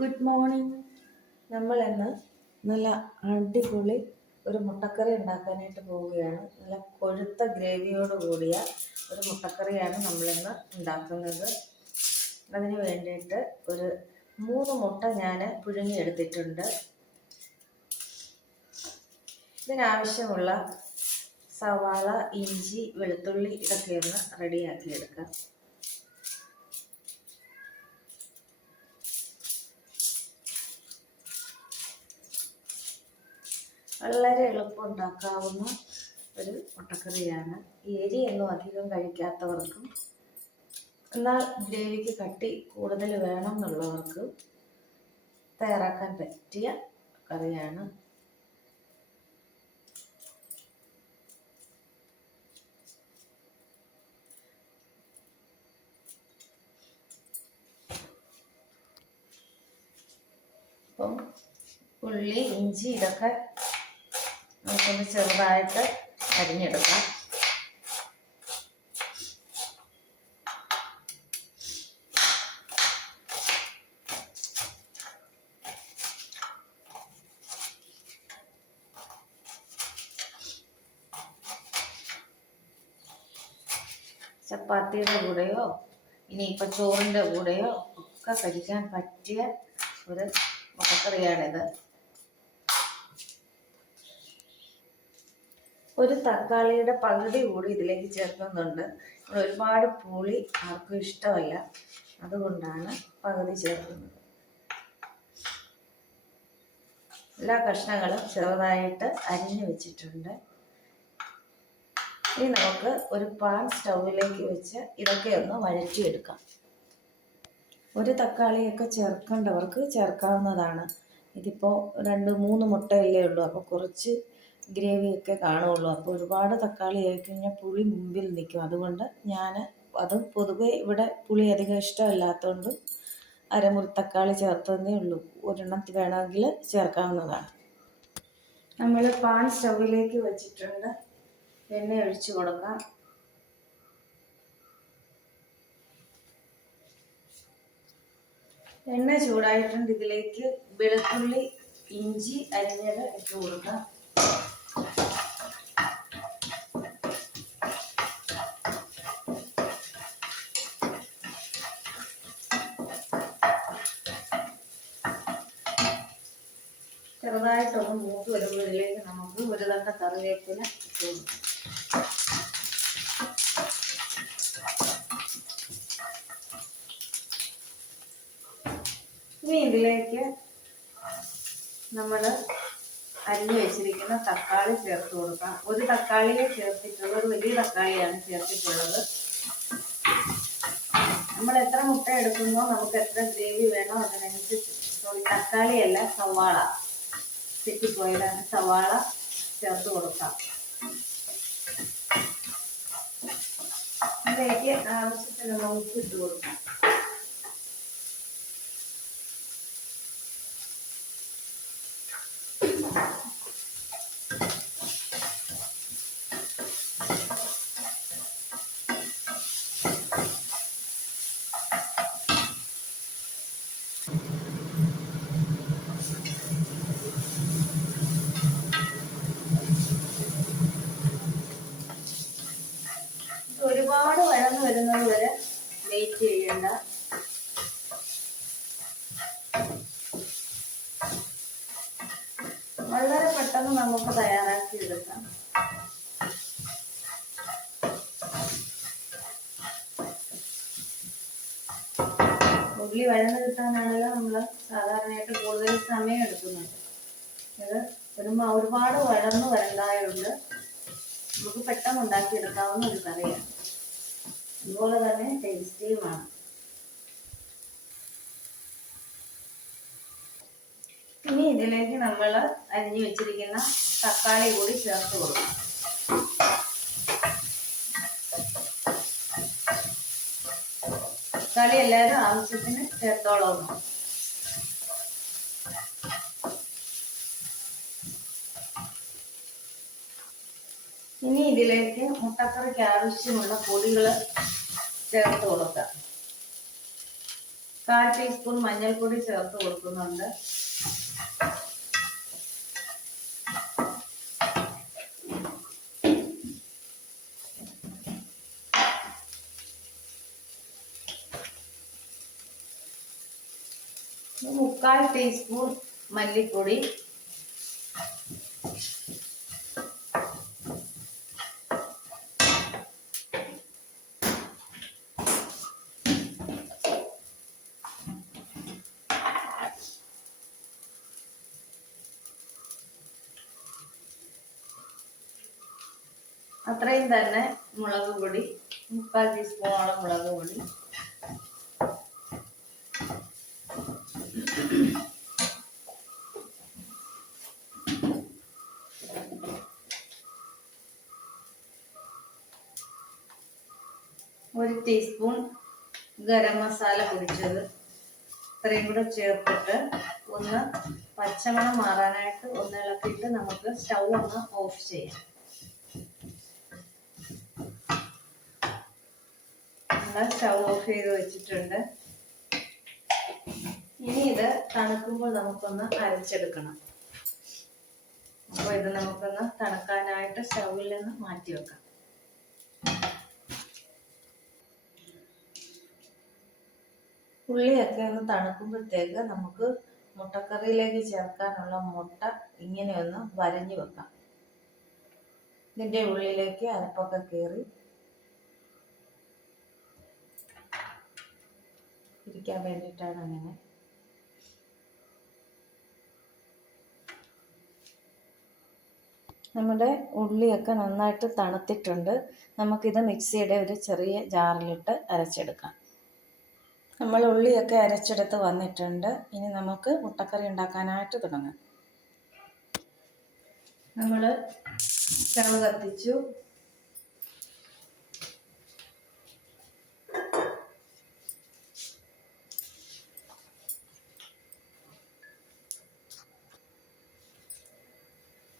Good morning. നമ്മൾ ഇന്ന് നല്ല അടിപൊളി ഒരു മുട്ടക്കറി ഉണ്ടാക്കാനായിട്ട് പോവുകയാണ്. നല്ല കൊഴുത്ത ഗ്രേവിയോട് കൂടിയ ഒരു മുട്ടക്കറിയാണ് നമ്മളിന്ന് ഉണ്ടാക്കുന്നത്. അതിന് വേണ്ടിയിട്ട് ഒരു 3 മുട്ട ഞാൻ പുഴുങ്ങിയെടുത്തിട്ടുണ്ട്. ഇതിനാവശ്യമുള്ള സവാള, ഇഞ്ചി, വെളുത്തുള്ളി ഇതൊക്കെ ഒന്ന് റെഡിയാക്കിയെടുക്കാം. വളരെ എളുപ്പം ഉണ്ടാക്കാവുന്ന ഒരു മുട്ടക്കറിയാണ്. ഈ എരിയൊന്നും അധികം കഴിക്കാത്തവർക്കും എന്നാൽ ഗ്രേവിക്ക് കട്ടി കൂടുതൽ വേണം എന്നുള്ളവർക്ക് തയ്യാറാക്കാൻ പറ്റിയ കറിയാണ്. അപ്പം ഉള്ളി, ഇഞ്ചി ഇതൊക്കെ നമുക്കൊന്ന് ചെറുതായിട്ട് അരിഞ്ഞെടുക്കാം. ചപ്പാത്തിയുടെ കൂടെയോ ഇനിയിപ്പോൾ ചോറിൻ്റെ കൂടെയോ ഒക്കെ കഴിക്കാൻ പറ്റിയ ഒരു മുട്ടക്കറിയാണിത്. ഒരു തക്കാളിയുടെ പകുതി കൂടി ഇതിലേക്ക് ചേർക്കുന്നുണ്ട്. ഒരുപാട് പുളി ആർക്കും ഇഷ്ടമല്ല, അതുകൊണ്ടാണ് പകുതി ചേർക്കുന്നത്. എല്ലാ കഷ്ണങ്ങളും ചെറുതായിട്ട് അരിഞ്ഞു വെച്ചിട്ടുണ്ട്. ഇനി നമുക്ക് ഒരു പാൻ സ്റ്റൗവിലേക്ക് വെച്ച് ഇതൊക്കെ ഒന്ന് വഴറ്റിയെടുക്കാം. ഒരു തക്കാളിയൊക്കെ ചേർക്കേണ്ടവർക്ക് ചേർക്കാവുന്നതാണ്. ഇതിപ്പോൾ 2-3 മുട്ടയല്ലേ ഉള്ളൂ, അപ്പോൾ കുറച്ച് ഗ്രേവിയൊക്കെ കാണുള്ളൂ. അപ്പോൾ ഒരുപാട് തക്കാളി ആയിക്കഴിഞ്ഞാൽ പുളി മുമ്പിൽ നിൽക്കും. അതുകൊണ്ട് ഞാൻ അതും പൊതുവെ ഇവിടെ പുളി അധികം ഇഷ്ടമല്ലാത്തതുകൊണ്ട് അരമുറി തക്കാളി ചേർത്തതേ ഉള്ളൂ. ഒരെണ്ണത്തിൽ വേണമെങ്കിൽ ചേർക്കാവുന്നതാണ്. നമ്മൾ പാൻ സ്റ്റൗവിലേക്ക് വെച്ചിട്ടുണ്ട്. എണ്ണ ഒഴിച്ച് കൊടുക്കാം. എണ്ണ ചൂടായിട്ടുണ്ട്. ഇതിലേക്ക് വെളുത്തുള്ളി, ഇഞ്ചി അരിഞ്ഞത് ഇട്ട് കൊടുക്കാം. ചെറുതായിട്ടൊന്ന് മൂത്ത് വരുമ്പോഴേക്ക് നമുക്ക് ഒരു തണ്ട കറിവേപ്പില ഇട്ട് കൊടുക്കാം. ഇനി ഇതിലേക്ക് നമ്മൾ അരിഞ്ഞു വെച്ചിരിക്കുന്ന തക്കാളി ചേർത്ത് കൊടുക്കാം. ഒരു തക്കാളിയെ ചേർത്തിട്ടുള്ളത്, ഒരു വലിയ തക്കാളിയാണ് ചേർത്തിട്ടുള്ളത്. നമ്മൾ എത്ര മുട്ട എടുക്കുന്നോ നമുക്ക് എത്ര ഗ്രേവി വേണോ അതിനനുസരിച്ച്, തക്കാളിയല്ല സവാള, തെറ്റിപ്പോയതാണ്, സവാള ചേർത്ത് കൊടുക്കാം. ഇതിലേക്ക് ആവശ്യത്തിനുള്ള ഉപ്പ് ഇട്ട് കൊടുക്കാം. ഒരുപാട് വഴന്ന് വരുന്നത് വരെ വെയിറ്റ് ചെയ്യണ്ട. വളരെ പെട്ടെന്ന് നമുക്ക് തയ്യാറാക്കി എടുക്കാം. ഉള്ളി വഴന്ന് കിട്ടാനാണല്ലോ നമ്മൾ സാധാരണയായിട്ട് കൂടുതൽ സമയം എടുക്കുന്നത്. ഇത് ഒരുപാട് വഴന്ന് വരണ്ടായുണ്ട്. നമുക്ക് പെട്ടെന്ന് ഉണ്ടാക്കിയെടുക്കാവുന്ന ഒരു കറിയാണ്, അതുപോലെ തന്നെ ടേസ്റ്റിയുമാണ്. ഇനി ഇതിലേക്ക് നമ്മൾ അരിഞ്ഞു വെച്ചിരിക്കുന്ന തക്കാളി കൂടി ചേർത്ത് കൊടുക്കാം. തക്കാളി എല്ലാവരും ആവശ്യത്തിന് ചേർത്തോളാം. ഇനി ഇതിലേക്ക് മുട്ടക്കറിക്ക് ആവശ്യമുള്ള പൊടികൾ ചേർത്ത് കൊടുക്കാം. 1/4 ടീസ്പൂൺ മഞ്ഞൾപ്പൊടി ചേർത്ത് കൊടുക്കുന്നുണ്ട്. മുക്കാൽ ടീസ്പൂൺ മല്ലിപ്പൊടി, അത്രയും തന്നെ മുളക് പൊടി, മുക്കാൽ ടീസ്പൂണോളം മുളക് പൊടി, ഒരു ടീസ്പൂൺ ഗരം മസാല പൊടിച്ചത്, ഇത്രയും കൂടെ ചേർത്തിട്ട് ഒന്ന് പച്ചമണം മാറാനായിട്ട് ഒന്ന് ഇളക്കിയിട്ട് നമുക്ക് സ്റ്റൗ ഒന്ന് ഓഫ് ചെയ്യാം. നമ്മൾ സ്റ്റൗ ഓഫ് ചെയ്ത് വെച്ചിട്ടുണ്ട്. ഇനി ഇത് തണുക്കുമ്പോൾ നമുക്കൊന്ന് അരച്ചെടുക്കണം. അപ്പോൾ ഇത് നമുക്കൊന്ന് തണുക്കാനായിട്ട് സ്റ്റൗവിൽ നിന്ന് മാറ്റി വെക്കാം. ഉള്ളിയൊക്കെ ഒന്ന് തണുക്കുമ്പോഴത്തേക്ക് നമുക്ക് മുട്ടക്കറിയിലേക്ക് ചേർക്കാനുള്ള മുട്ട ഇങ്ങനെ ഒന്ന് വരഞ്ഞു വെക്കാം. ഇതിൻ്റെ ഉള്ളിലേക്ക് അരപ്പൊക്കെ കയറി ഇരിക്കാൻ വേണ്ടിയിട്ടാണ് അങ്ങനെ. നമ്മുടെ ഉള്ളിയൊക്കെ നന്നായിട്ട് തണുത്തിട്ടുണ്ട്. നമുക്കിത് മിക്സിയുടെ ഒരു ചെറിയ ജാറിലിട്ട് അരച്ചെടുക്കാം. നമ്മൾ ഉള്ളിയൊക്കെ അരച്ചെടുത്ത് വന്നിട്ടുണ്ട്. ഇനി നമുക്ക് മുട്ടക്കറി ഉണ്ടാക്കാനായിട്ട് തുടങ്ങാം. നമ്മൾ സ്റ്റവ് കത്തിച്ചു.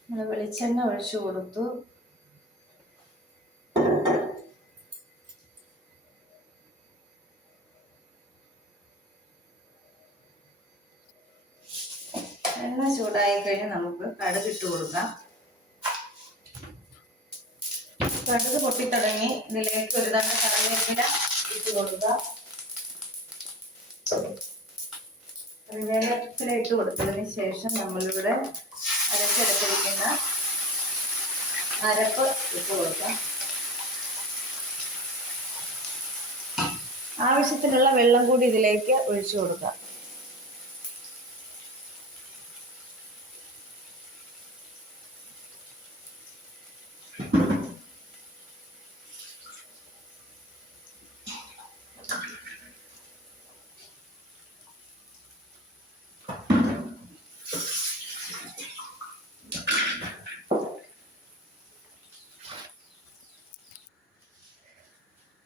നമ്മൾ വെളിച്ചെണ്ണ ഒഴിച്ചു കൊടുത്തു. എണ്ണ ചൂടായി കഴിഞ്ഞ് നമുക്ക് കടുക് ഇട്ട് കൊടുക്കാം. കടുക് പൊട്ടിത്തുടങ്ങി. ഇതിലേക്ക് ഒരു തവണ കറിവേപ്പില ഇട്ട് കൊടുക്കുക. കറിവേപ്പില ഇട്ട് കൊടുത്തതിന് ശേഷം നമ്മളിവിടെ അരച്ചെടുത്തിരിക്കുന്ന അരപ്പ് ഇട്ട് കൊടുക്കാം. ആവശ്യത്തിനുള്ള വെള്ളം കൂടി ഇതിലേക്ക് ഒഴിച്ചു കൊടുക്കാം.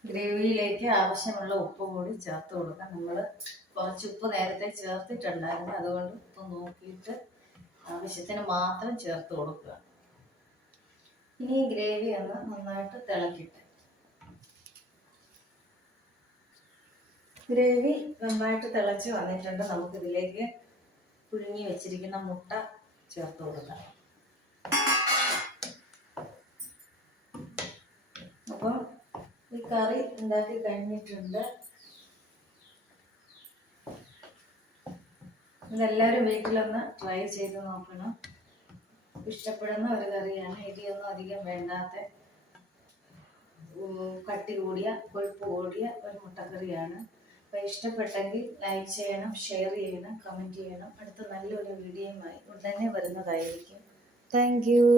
ഗ്രേവിയിലേക്ക് ആവശ്യമുള്ള ഉപ്പ് കൂടി ചേർത്ത് കൊടുക്കാം. നമ്മൾ കുറച്ച് ഉപ്പ് നേരത്തെ ചേർത്തിട്ടുണ്ടായിരുന്നു, അതുകൊണ്ട് ഉപ്പ് നോക്കിയിട്ട് ആവശ്യത്തിന് മാത്രം ചേർത്ത് കൊടുക്കുക. ഇനി ഈ ഗ്രേവി ഒന്ന് നന്നായിട്ട് തിളക്കിയിട്ട്, ഗ്രേവി നന്നായിട്ട് തിളച്ച് വന്നിട്ടുണ്ട്. നമുക്കിതിലേക്ക് പുഴുങ്ങി വെച്ചിരിക്കുന്ന മുട്ട ചേർത്ത് കൊടുക്കാം. അപ്പം ഈ കറി ഉണ്ടാക്കി കഴിഞ്ഞിട്ടുണ്ട്. ഇതെല്ലാവരും വീട്ടിലൊന്ന് ട്രൈ ചെയ്ത് നോക്കണം. ഇഷ്ടപ്പെടുന്ന ഒരു കറിയാണ്. ഇടിയൊന്നും അധികം വേണ്ടാത്ത, കട്ടി കൂടിയ, കൊഴുപ്പ് കൂടിയ ഒരു മുട്ടക്കറിയാണ്. അപ്പോൾ ഇഷ്ടപ്പെട്ടെങ്കിൽ ലൈക്ക് ചെയ്യണം, ഷെയർ ചെയ്യണം, കമൻറ്റ് ചെയ്യണം. അടുത്ത നല്ലൊരു വീഡിയോയുമായി ഉടനെ വരുന്നതായിരിക്കും. Thank you.